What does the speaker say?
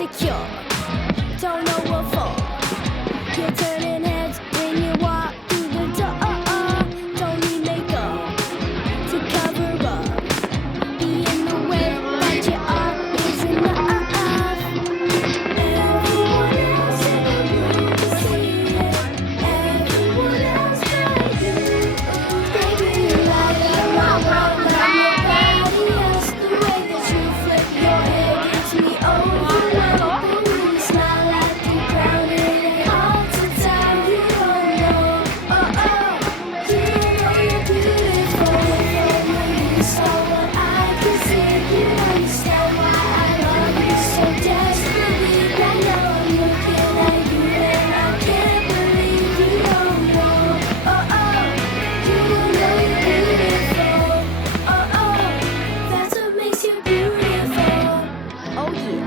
insecure, don't know what for. You're turning heads when you walk through the door. Don't need makeup to cover up. Being the way that you are is enough. Everyone else in the room can see it. Everyone else but you. Baby, you light up my world like nobody else. The way that you flip your hair gets me overwhelmed. But when you smile at the ground, it ain't hard to tell. You don't know, you know you're beautiful. When you saw what I can see, you understand why I love you so desperately. I know I'm looking at you and I can't believe you don't know. You know you're beautiful. That's what makes you beautiful. Oh yeah.